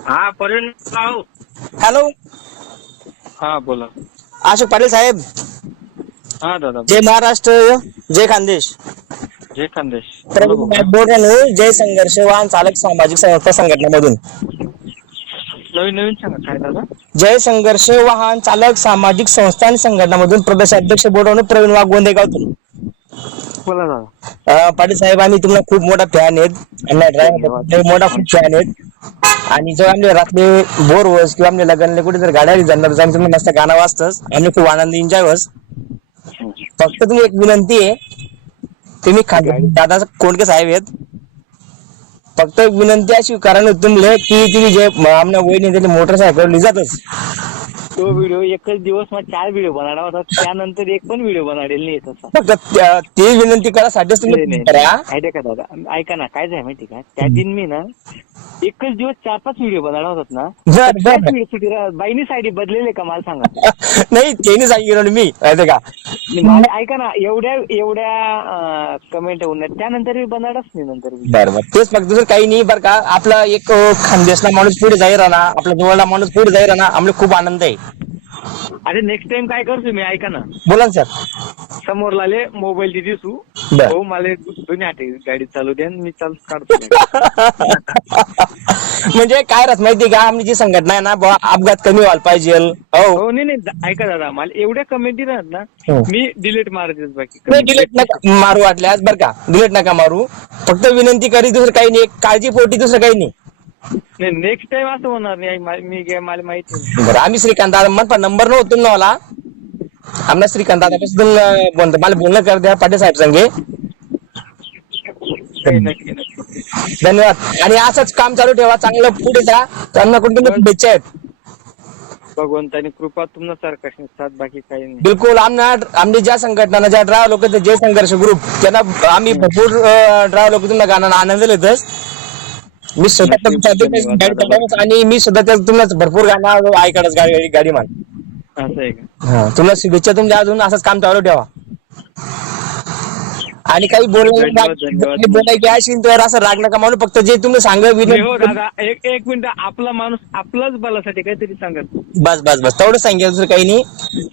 हा राहू हॅलो. हा बोला. अशोक पाटील साहेब. हा दादा. जय महाराष्ट्र जय खानदेश. जय खानदेश. प्रवीण बोलत आहे जय संघर्ष वाहन चालक सामाजिक संस्था संघटनेमधून. नवीन नवीन सांगा काय दादा? जय संघर्ष वाहन चालक सामाजिक संस्था आणि संघटनामधून प्रदेशाध्यक्ष बोलवणं प्रवीण वाघ गोंदेगावतून बोला दादा. अं, पाटील साहेब आम्ही तुम्हाला खूप मोठा फॅन आहेत. आम्हाला मोठा खूप फॅन आहेत. आणि जेव्हा आमचे रात्री बोर होस किंवा आमच्या लग्नाला कुठे जर गाड्या जाणार तर आम्ही तुम्ही मस्त गाणं वाजतच आम्ही खूप आनंदी एन्जॉय होस. फक्त तुम्ही एक विनंती आहे तुम्ही दादा कोणके साहेब आहेत. फक्त एक विनंती अशी कारण तुमले की तुम्ही जे आमच्या वहिनी त्यांनी मोटरसायकल जातच तो व्हिडिओ एकच दिवस मग चार व्हिडिओ बनवला होता त्यानंतर एक पण व्हिडिओ बनवलेला नाही तसा. फक्त ती विनंती तुम्ही. करा. माहितीये का दादा ऐका ना काय झालं माहिती का? त्या दिन मी ना एकच दिवस चार पाच व्हिडिओ बनवला होतात ना? बर बर बाईनी साईडी बदलेले का मला सांगा? नाही त्यांनी सांगितलं मी माहिती का? मला ऐका ना एवढ्या एवढ्या कमेंट होऊन त्यानंतर मी बनवलाच नाही नंतर मी. बरं बरं. तेच फक्त दुसरं काही नाही बरं का. आपला एक अं, खानदेशला माणूस पुढे जाईल ना आपला जवळला माणूस पुढे जाईल ना आम्हाला खूप आनंद आहे. अरे नेक्स्ट टाइम काय करतो मी? ऐका ना. बोला ना सर समोर लाले मोबाईल ती. दिसू बर. हो मला दोन्ही हाते गाडी चालू द्या आणि मी चालू काढतो म्हणजे काय राहत माहिती का? आमची जी संघटना आहे ना बुवा अपघात कमी व्हायला पाहिजे. हो. हो नाही नाही दा- ऐका दादा मला एवढ्या कमेंट राहत ना हो. मी डिलीट मारतेच बाकी. नाही डिलीट नका मारू वाटल्यास बरं का. डिलीट नका मारू. फक्त विनंती करी दुसरं काही नाही. काळजीपोटी दुसरं काही नाही. नाही नेक्स्ट टाइम असं होणार नाही. मा- मला माहिती नाही. बरं आम्ही श्रीकांत दादा म्हणता नंबर नव्हतो ना मला. आमना श्रीकांत दादापासून अं, बोलतो. मला बोलणं कर द्या पाटील साहेब संगे. धन्यवाद. आणि असंच काम चालू ठेवा चांगलं पुढे जा. त्यांना कुठे शुभेच्छा आहेत? भगवंतानी कृपा तुमना सारखा साथ बाकी काही नाही. बिलकुल आमना आमची ज्या संघटना ज्या ड्रायव्हर लोक जे संघर्ष ग्रुप त्यांना आम्ही भरपूर ड्रायव्हर लोक तुम्हाला गाण्याला आनंद लेतच मी स्वतः आणि मी सुद्धा त्या तुम्हाला भरपूर गाणं गाडी गाडी गाडी मान असं आहे का? हा, तुम्हाला शुभेच्छा तुमच्या अजून असंच काम चालू ठेवा. आणि काही बोलायला धन्यवाद. बोलायची असेल तर असं राग नका म्हणून फक्त जे तुम्ही सांगा नाही हो विनंती दादा एक एक मिनिट आपला माणूस आपलाच बलासाठी काहीतरी सांगत. बस बस बस. तेवढं सांगितलं दुसरं काही नाही.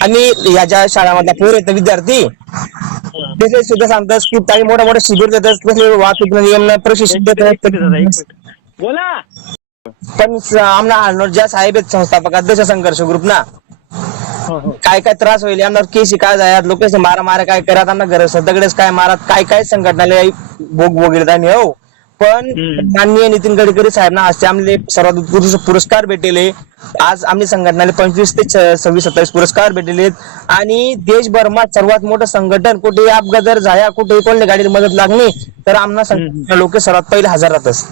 आणि या ज्या शाळामधल्या पोर आहेत ना विद्यार्थी ते सुद्धा सांगतात की काही मोठ्या मोठ्या शिबिर देतात तसे वाहतूक नियम प्रशिक्षण एक मिनिट दादा, एक देतात मिनिट. बोला. पण स- आमना हलनोर ज्या साहेब आहेत संस्थापक अध्यक्ष संघर्ष ग्रुप ना काय काय त्रास होईल आमदार केसी काय जायात लोक मारा मारा काय करत आमना घर सध्याकडेच काय मारत काय काय संघटनाले भोग भोगले आणि हो. पण. माननीय नितीन गडकरी साहेब ना आज ते आमले सर्वात उत्कृष्ट पुरस्कार भेटले. आज आमची संघटनाले पंचवीस ते सव्वीस सत्तावीस पुरस्कार भेटलेले आणि देशभरमा सर्वात मोठं संघटन कुठे अपघात जर झाया कुठे कोणत्या गाडीला मदत लागली तर आमना संघटना लोक सर्वात पहिले हजर राहतच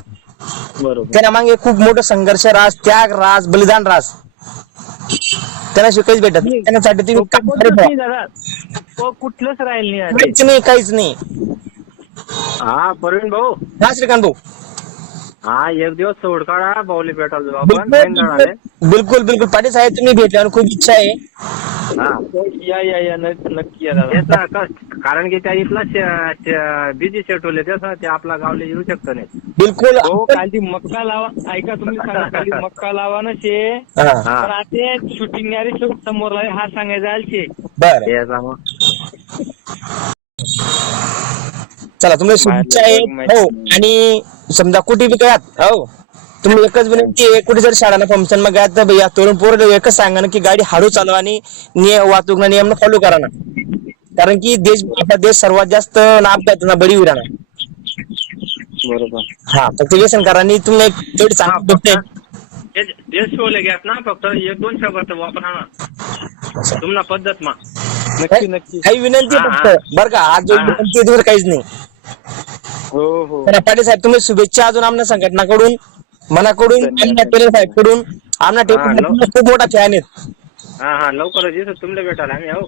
बरोबर. त्यांना मागे खूप मोठं संघर्ष रास त्याग रास बलिदान रास त्यांना शिकायच भेटत नाही. त्याच्यासाठी तुम्ही तो काम कोणतंच करत नाही राहा. दादा. तो कुठलंच राहील नाही आता. काहीच नाही काहीच नाही. हा प्रवीण भाऊ. हा श्रीकांत भाऊ. हा एक दिवस सोड काढा बाहुली आपण. झाले बिलकुल बिलकुल बिलकुल. पाटील साहेब तुम्ही भेटल्यावर खूप इच्छा आहे. हा या या या न- नक्की या दादा. कारण की त्या इथला बिझी शेड्यूल आहे त्याचा ते आपला गावले येऊ शकत नाही बिलकुल. हो काल ती मक्का लावा ऐका तुम्ही सांगा काल ती मक्का लावा ना शे. हा, आता शूटिंग न्यारी समोर लावे हा सांगायचा आलचे बरं. चला तुम्हाला शुभेच्छा आहे. हो आणि समजा कुठे बी गयात हो. तुम्ही एकच विनंती आहे कुठे जर शाळाला फंक्शन मग गयात तर या तरुण पोर एकच सांगा ना की गाडी हळू चालवा आणि वाहतूक नियम फॉलो करा ना. कारण की देश आपला देश सर्वात जास्त अपघात बळी होईल ना. बरोबर. हा फक्त व्यसन करा आणि तुम्ही एक तेवढी चांगली गोष्ट आहे गॅस ना फक्त एक दोन शब्द वापरा ना. तुम्हाला पद्धत मा नक्की नक्की. काही विनंती आहे फक्त. बरं का आज जो. विनंती आहे दुसरं काहीच नाही. हो हो. तर पाटील साहेब तुम्ही शुभेच्छा अजून आमच्या संघटनाकडून. मनाकडून. आमच्या टेलर साहेबकडून आमना टेलर खूप मोठा फॅन आहेत हा हा लवकरच येतो तुमच्या भेटायला आम्ही हो